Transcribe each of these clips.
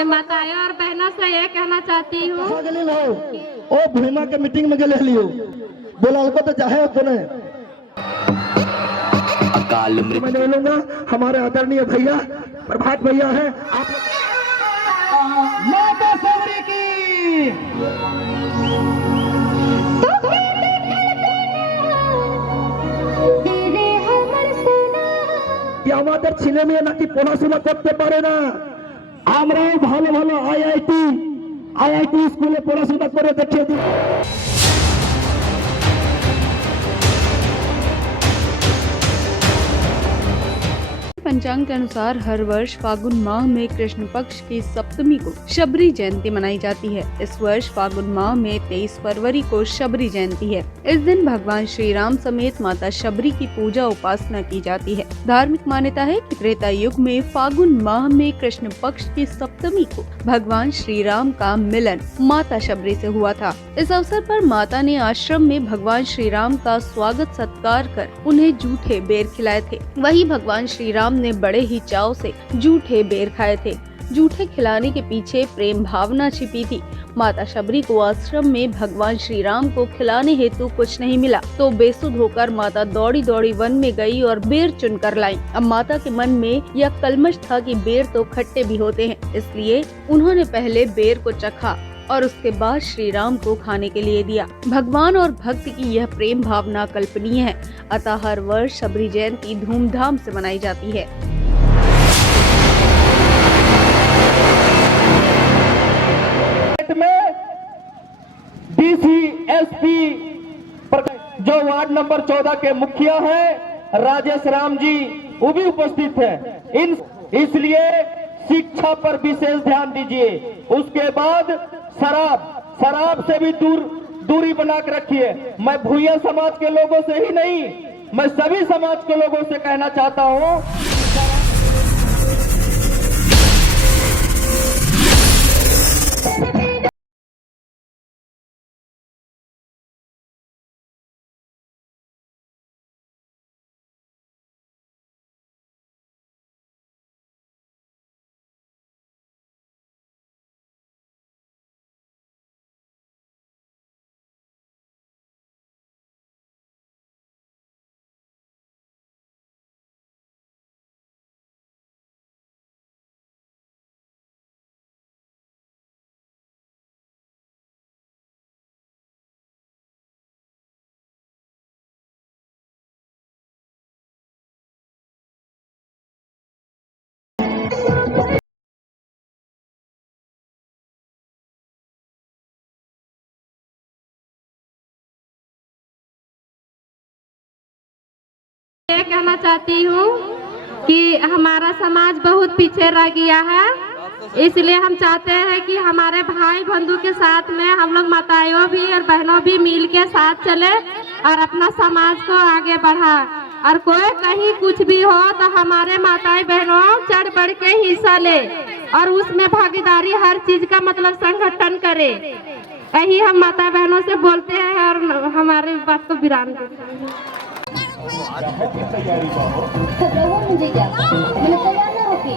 मैं माताएं और बहनों से ये कहना चाहती हूँ, ओ भीमा के मीटिंग में गले लियो बोला को तो चाहे तूने अकाल मैं ले लूंगा। हमारे आदरणीय भैया प्रभात भैया हैं, आप माता सबरी की कि আমাদের ছেলে মেয়ে নাকি পড়াশোনা করতে পারে না। আমরাও ভালো ভালো আইআইটি স্কুলে পড়াশোনা করে দেখিয়ে দিই। पंचांग के अनुसार हर वर्ष फागुन माह में कृष्ण पक्ष की सप्तमी को शबरी जयंती मनाई जाती है। इस वर्ष फागुन माह में 23 फरवरी को शबरी जयंती है। इस दिन भगवान श्री राम समेत माता शबरी की पूजा उपासना की जाती है। धार्मिक मान्यता है कि त्रेता युग में फागुन माह में कृष्ण पक्ष की सप्तमी को भगवान श्री राम का मिलन माता शबरी से हुआ था। इस अवसर पर माता ने आश्रम में भगवान श्री राम का स्वागत सत्कार कर उन्हें जूठे बेर खिलाए थे। वहीं भगवान श्री राम ने बड़े ही चाव से जूठे बेर खाए थे। जूठे खिलाने के पीछे प्रेम भावना छिपी थी। माता शबरी को आश्रम में भगवान श्री राम को खिलाने हेतु कुछ नहीं मिला तो बेसुध होकर माता दौड़ी दौड़ी वन में गई और बेर चुनकर लाई। अब माता के मन में यह कलमश था कि बेर तो खट्टे भी होते हैं, इसलिए उन्होंने पहले बेर को चखा और उसके बाद श्री राम को खाने के लिए दिया। भगवान और भक्त की यह प्रेम भावना कल्पनीय है। अतः हर वर्ष शबरी जयंती धूमधाम से मनाई जाती है। डीसी एसपी जो वार्ड नंबर 14 के मुखिया हैं राजेश राम जी वो भी उपस्थित है। इसलिए शिक्षा पर विशेष ध्यान दीजिए। उसके बाद शराब से भी दूरी बना के रखिए। मैं भूया समाज के लोगों से ही नहीं, मैं सभी समाज के लोगों से कहना चाहता हूँ। ये कहना चाहती हूँ कि हमारा समाज बहुत पीछे रह गया है, इसलिए हम चाहते हैं कि हमारे भाई बंधु के साथ में हम लोग माताएं भी और बहनों भी मिल के साथ चले और अपना समाज को आगे बढ़ा। और कोई कहीं कुछ भी हो तो हमारे माताएं बहनों चढ़ बढ़ के हिस्सा ले और उसमें भागीदारी हर चीज का मतलब संगठन करे। यही हम माता बहनों से बोलते हैं और हमारी बात को विराम देते हैं। मुझे क्या मैंने तैयार ना होती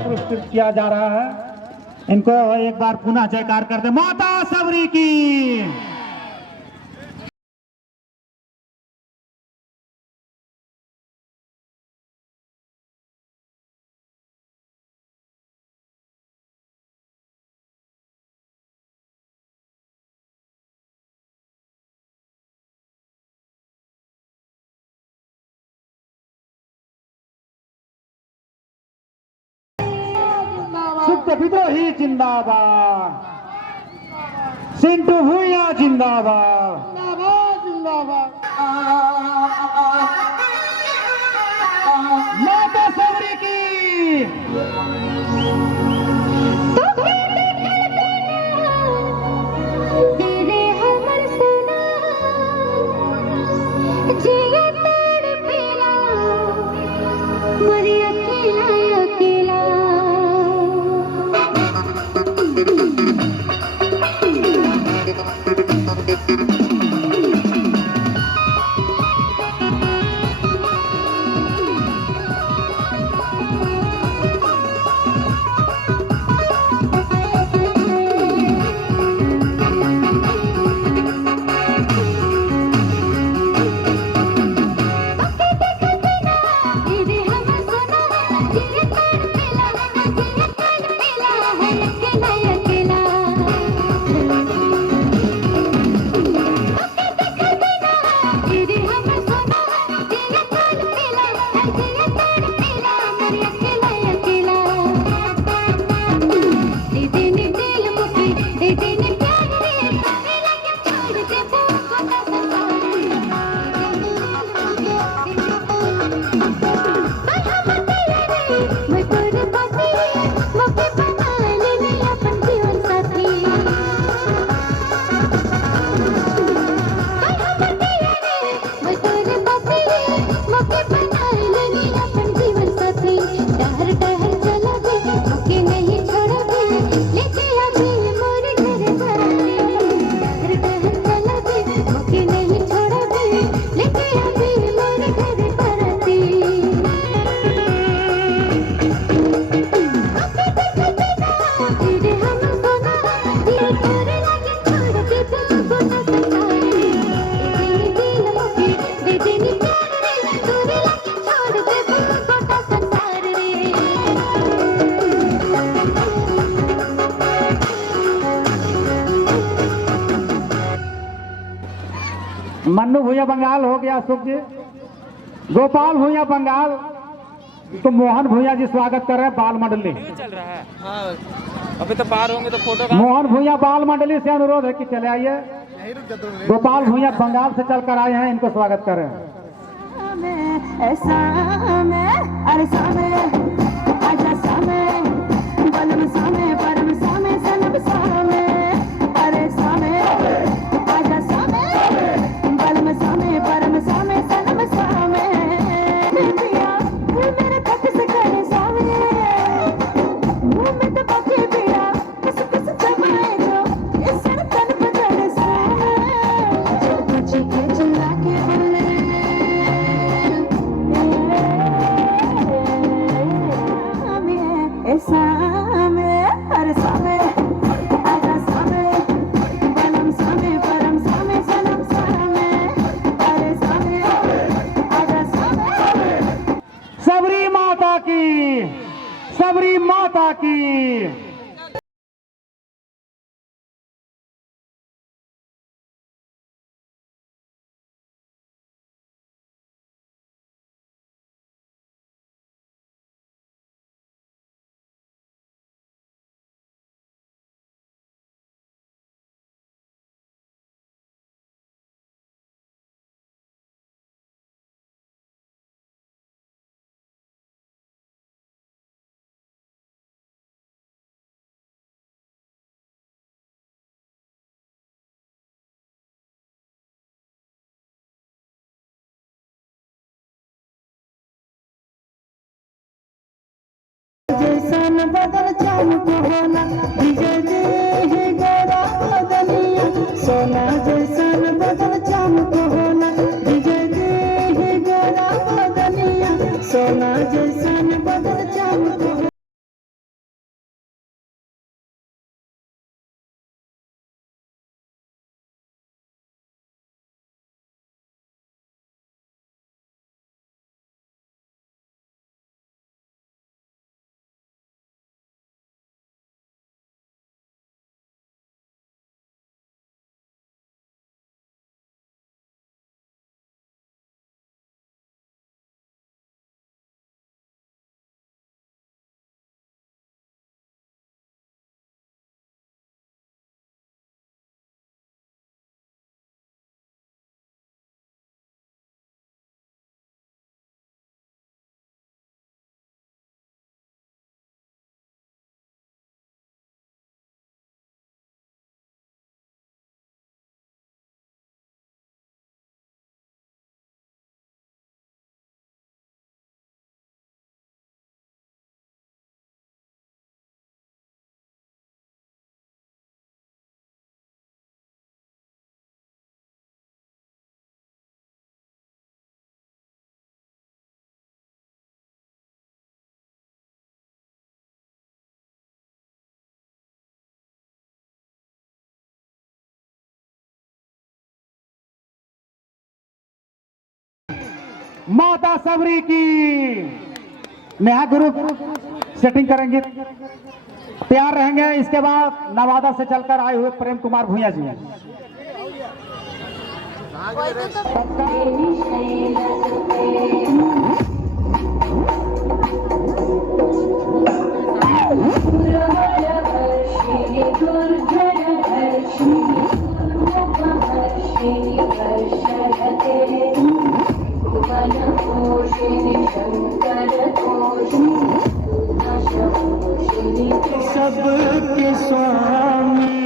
पुरस्कृत किया जा रहा है। इनको एक बार पुनः जयकार कर दे, माता सबरी की। सुप्त विद्रोही जिंदाबाद, सिंटू भूया जिंदाबाद, माता सबरी की। तेरे हमर सुना जिया तड़ पेला मरी अकेला अकेला। मन्नू भूया बंगाल हो गया, सुख जी। गोपाल भूया बंगाल, तो मोहन भूया जी स्वागत कर रहे हैं बाल मंडली। चल रहा है। हाँ, अभी तो पार होंगे तो फोटो का। मोहन भूया बाल मंडली से अनुरोध है कि चले आइए। गोपाल भूया बंगाल से चलकर आए हैं, इनको स्वागत कर रहे हैं। सबरी माता की, सबरी माता की। जैसन बदल चालू को होना विजय दे है गोरा बदनिया। सोना जैसन बदल चालू को होना विजय दे है गोरा बदनिया। सोना जैसन बदल चालू को माता सबरी की। नेहा ग्रुप सेटिंग करेंगे, तैयार रहेंगे। इसके बाद नवादा से चलकर आए हुए प्रेम कुमार भूया जी। सबके स्वामी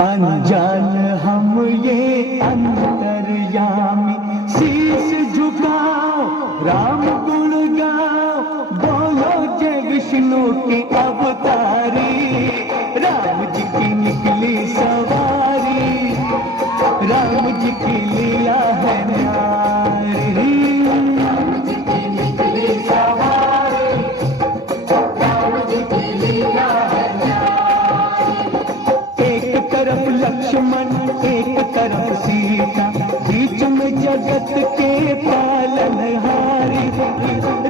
अनजान हम ये अंतर्यामी, शीश झुकाओ राम गुण गाओ, बोलो जय विष्णु की अवतारी, राम जी की निकली सवारी, राम जी की लीला है न्यारी, राम जी की निकली सवारी, राम जी की लीला है न्यारी। एक तरफ लक्ष्मण एक तरफ सीता, बीच में जगत के पालनहारी,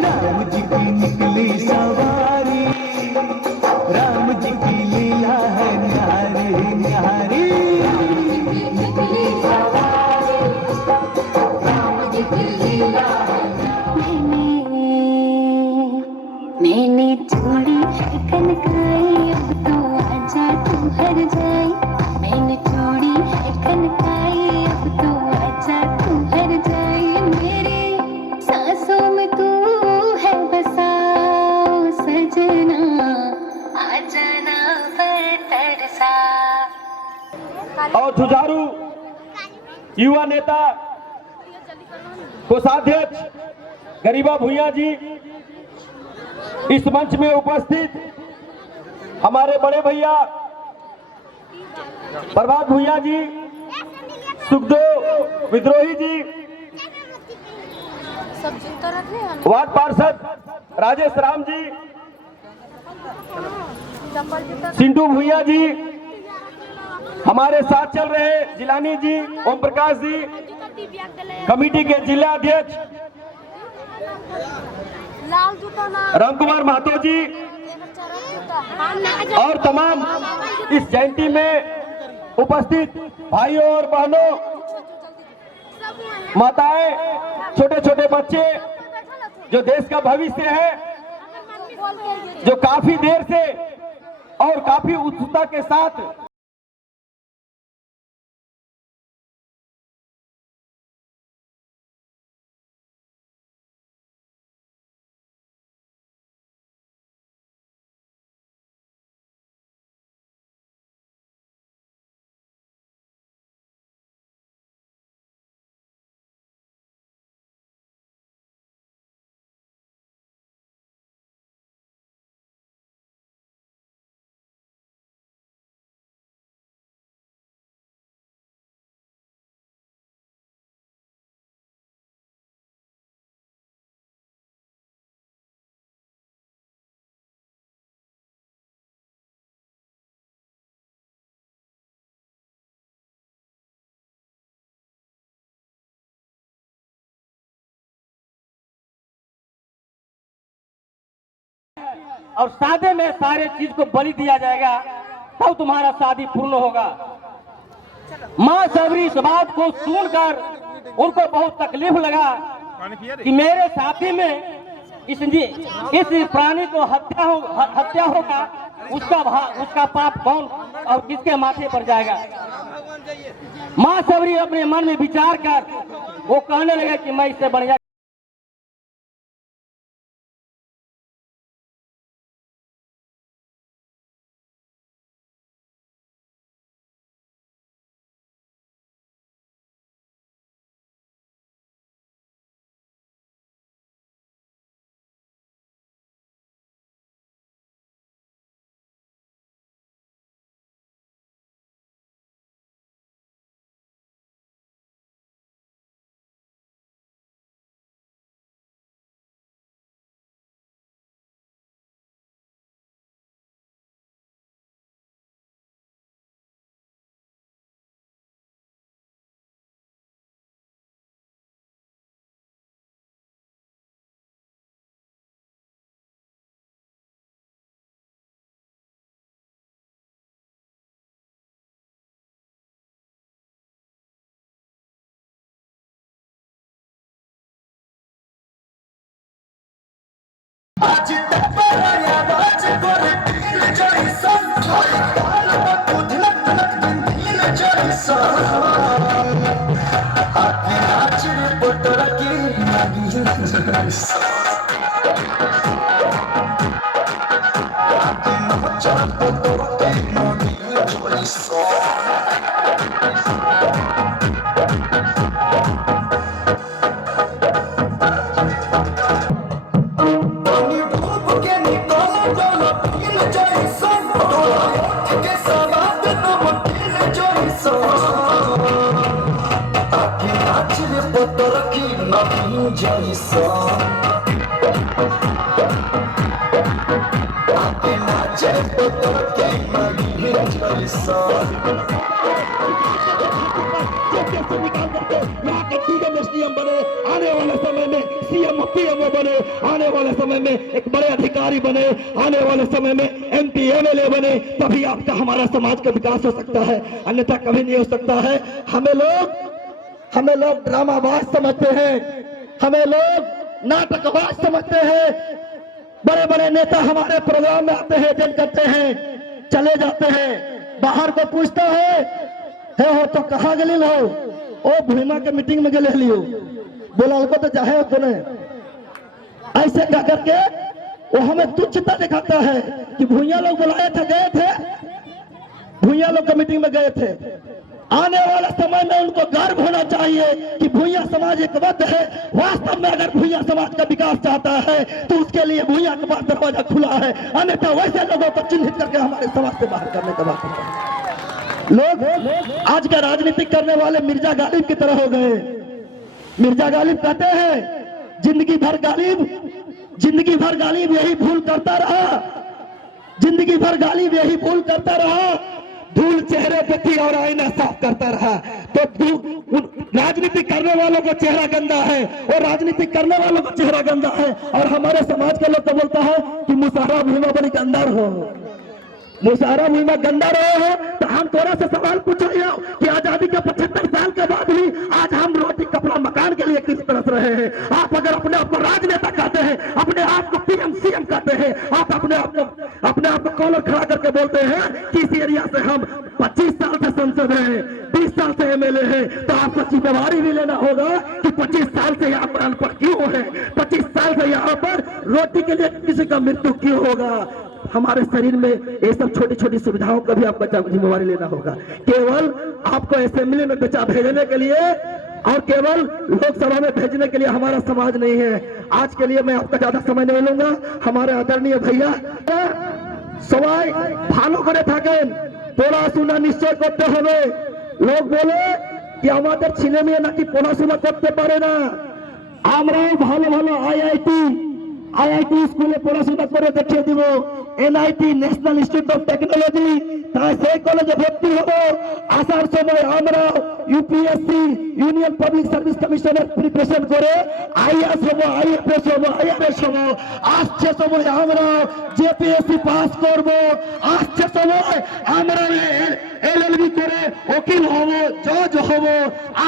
राम जी की निकली सवारी, राम जी की लीला है न्यारी न्यारी, निकली सवारी, राम जी की लीला है। मैंने छोड़ी है कनकाई, अब तो आजा तू हर जाई, मैंने छोड़ी है कनकाई, अब तो आजा तू हर जाई, मेरे सांसों में तू है बसा सजना, आ जाना पर तरसा। और जुझारू युवा नेता कोषाध्यक्ष गरीबा भूया जी, इस मंच में उपस्थित हमारे बड़े भैया प्रभात भूया जी, सुखदेव विद्रोही जी, वार्ड पार्षद राजेश राम जी, सिंटू भूया जी, हमारे साथ चल रहे जिलानी जी, ओम प्रकाश जी, कमेटी के जिला अध्यक्ष राम कुमार महतो जी और तमाम इस जयंती में उपस्थित भाइयों और बहनों, माताएं, छोटे छोटे बच्चे, जो देश का भविष्य है, जो काफी देर से और काफी उत्सुकता के साथ और सादे में सारे चीज को बलि दिया जाएगा, तब तुम्हारा शादी पूर्ण होगा। माँ सबरी इस बात को सुनकर उनको बहुत तकलीफ लगा कि मेरे साथी में इस प्राणी को हत्या होगा, उसका पाप कौन और किसके माथे पर जाएगा। माँ सबरी अपने मन में विचार कर वो कहने लगे कि मैं इससे बढ़िया आज तक पराया बाज करे दिल जैसन होई काल बुध नक नक दिल जैसन आके नाच रे पटरा की लागी जैसन आके नाच रे पटरा की लागी जैसन आने वाले समय में सीएम पीएम बने, आने वाले समय में एक बड़े अधिकारी बने, आने वाले समय में एमपी एमएलए बने, तभी आपका हमारा समाज का विकास हो सकता है, अन्यथा कभी नहीं हो सकता है। हमें लोग ड्रामाबाज समझते हैं, हमें लोग नाटकबाज समझते हैं। बड़े बड़े नेता हमारे प्रोग्राम में आते हैं, जन करते हैं, चले जाते हैं, बाहर को पूछता है हो तो कहाँ गली हो, ओ भूमा के मीटिंग में गले लियो, बोला को तो चाहे तो नहीं, ऐसे कह करके वो हमें तुच्छता दिखाता है कि भूया लोग बुलाए थे, गए थे, भूया लोग का मीटिंग में गए थे। आने वाला समय में उनको गर्व होना चाहिए कि भूया समाज एकबद्ध है। वास्तव में अगर भूया समाज का विकास चाहता है तो उसके लिए भूया के पास दरवाजा खुला है, अन्यथा वैसे लोगों को चिन्हित करके हमारे समाज से बाहर करने का बात है। लोग आज का राजनीति करने वाले मिर्जा गालिब की तरह हो गए। मिर्जा गालिब कहते हैं जिंदगी भर गालिब यही भूल करता रहा, जिंदगी भर गालिब यही भूल करता रहा, धूल चेहरे पे थी और आईना साफ करता रहा। तो राजनीति करने वालों का चेहरा गंदा है और राजनीति करने वालों का चेहरा गंदा है। और हमारे समाज के लोग तो बोलता है कि मुशारा भीमा बड़ी गंदार हो, मुशारा भीमा गंदा रहे हो। तो हम थोड़ा सा सवाल पूछ रहे हो कि आजादी के 75 साल के बाद भी आज हम रोटी कपड़ा मकान के लिए किस तरह रहे हैं। आप अगर अपने आप को राजनेता कहते हैं, अपने आप को पीएम सीएम कहते हैं, आप अपने आप को कॉलर खड़ा करके बोलते हैं कि इस एरिया से हम 25 साल से संसद है, 20 साल से एमएलए है, तो आपको जिम्मेवारी भी लेना होगा कि 25 साल से यहाँ पर अनपढ़ क्यों है, 25 साल से यहाँ पर रोटी के लिए किसी का मृत्यु क्यों होगा। हमारे शरीर में ये सब छोटी छोटी सुविधाओं का भी आपको जिम्मेवारी लेना होगा। केवल आपको असेंबली में बेचा भेजने के लिए और केवल लोकसभा में भेजने के लिए हमारा समाज नहीं है। आज के लिए मैं आपका ज्यादा समय नहीं लूंगा। हमारे आदरणीय भैया सवाई भालो करे থাকেন, পড়াশোনা নিশ্চয় করতে হবে। লোক বলে কি আমাদের ছেলে মেয়ে নাকি পড়াশোনা করতে পারে না। আমরাও ভালো ভালো আইআইটি স্কুলে পড়াশোনা করে দেখিয়ে দিব, NIT national institute of technology, তাই সেই কলেজে ভর্তি হব। আসার সময় আমরা ইউপিএসসি ইউনিয়ন পাবলিক সার্ভিস কমিশনের প্রিপারেশন করে আইএস হব, আইএফএস হব, আইআরএস হব। আসছে সময় আমরা জেপিএসসি পাস করব, আসছে সময় আমরা এলএলবি করে উকিল হব, জজ হব।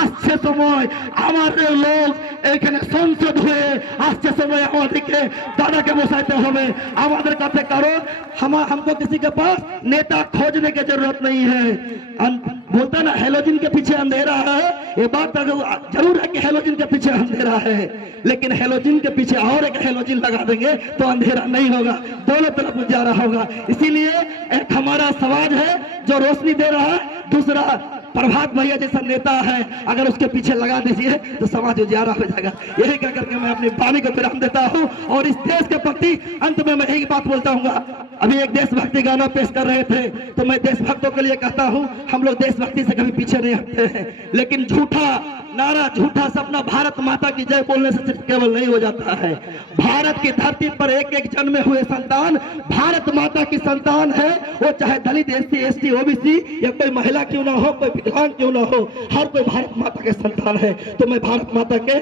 আসছে সময় আমাদের লোক এখানে সংসদ হয়ে আসছে সময় আমাদেরকে দাদাকে বসাতে হবে। আমাদের কাছে কারো हमको किसी के पास नेता खोजने की जरूरत नहीं है। बोलता ना हेलोजिन के पीछे अंधेरा है, ये बात जरूर है कि हेलोजिन के पीछे अंधेरा है, लेकिन हेलोजिन के पीछे और एक हेलोजिन लगा देंगे तो अंधेरा नहीं होगा, दोनों तरफ उजाला होगा। इसीलिए एक हमारा समाज है जो रोशनी दे रहा है, दूसरा प्रभात भैया जैसा नेता है, अगर उसके पीछे लगा दीजिए तो समाज उजाला हो जाएगा। यही कह करके मैं अपनी वाणी को विराम देता हूँ और इस देश के प्रति अंत में मैं एक बात बोलता हूँ। अभी एक देशभक्ति गाना पेश कर रहे थे तो मैं देशभक्तों के लिए कहता हूँ, हम लोग देशभक्ति से कभी पीछे नहीं हटते हैं, लेकिन झूठा नारा, झूठा सपना भारत माता की जय बोलने से सिर्फ केवल नहीं हो जाता है। भारत की धरती पर एक एक जन्मे हुए संतान भारत माता की संतान है, वो चाहे दलित, एससी, एसटी, ओबीसी या कोई महिला क्यों ना हो, कोई विकलांग क्यों ना हो, हर कोई भारत माता के संतान है। तो मैं भारत माता के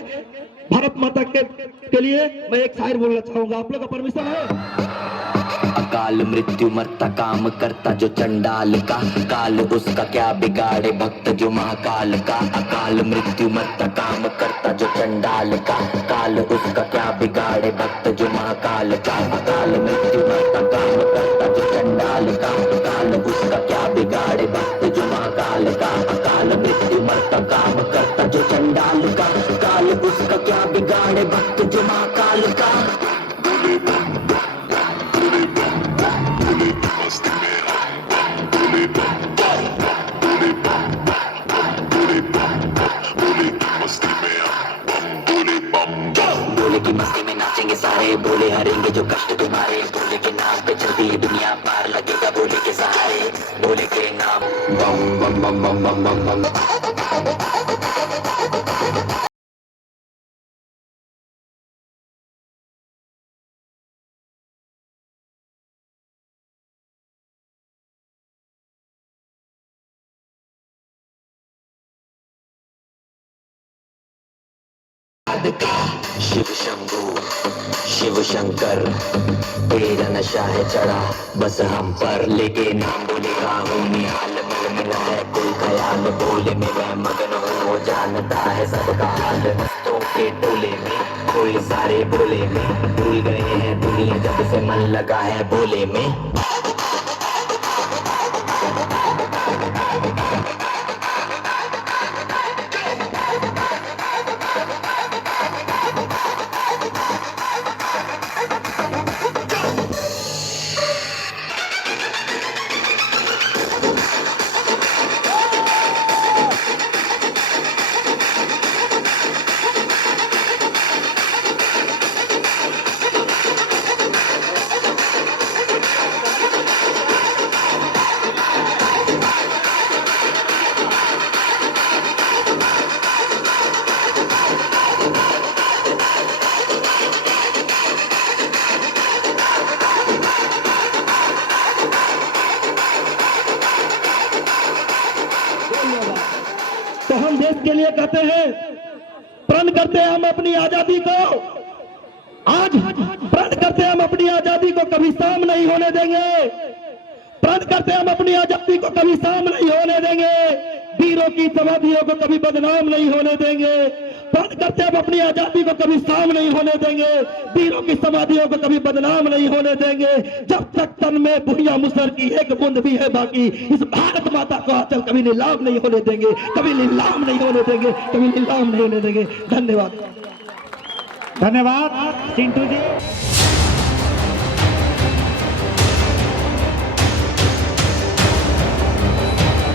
भारत माता के लिए मैं एक शायर बोलना चाहूंगा, आप लोग का परमिशन है? अकाल मृत्यु मरता काम करता जो चंडाल का, काल उसका क्या बिगाड़े भक्त जो महाकाल का। अकाल मृत्यु मरता काम करता जो चंडाल का, काल उसका क्या बिगाड़े भक्त जो महाकाल का। अकाल मृत्यु मरता काम करता जो चंडाल का, काल उसका क्या बिगाड़े भक्त जो महाकाल का। अकाल मृत्यु मरता काम करता जो चंडाल का, काल उसका क्या बिगाड़े भक्त जो महाकाल का। भोले की मस्ती में नाचेंगे सारे, भोले हरेंगे जो कष्ट तुम्हारे। भोले के नाम पे चलती है दुनिया पार, लगेगा भोले के सहारे, भोले के नाम बम बम बम बम बम बम बम। शिव शंभू शिव शंकर तेरा नशा है चढ़ा बस हम पर, लेके नाम बोले राहू निहाल मिल मिला है कोई ख्याल। बोले में मैं मगन हूँ वो जानता है सबका हाल। मस्तों के टोले में कोई सारे बोले में, भूल गए हैं दुनिया जब से मन लगा है बोले में। तो हम देश के लिए कहते हैं, प्रण करते हैं हम अपनी आजादी को, आज प्रण करते हैं हम अपनी आजादी को कभी शाम नहीं होने देंगे। प्रण करते हैं हम अपनी आजादी को कभी शाम नहीं होने देंगे। वीरों की समाधियों को कभी बदनाम नहीं होने देंगे। प्रण करते हैं हम अपनी आजादी को कभी शाम नहीं होने देंगे। वीरों की समाधियों को कभी बदनाम नहीं होने देंगे। जब तक तन में भुइयां मुसर की एक बूंद भी है बाकी, इस भारत माता को आंचल कभी नीलाम नहीं होने देंगे, कभी नीलाम नहीं होने देंगे, कभी नीलाम नहीं होने देंगे। धन्यवाद। धन्यवाद चिंटू जी।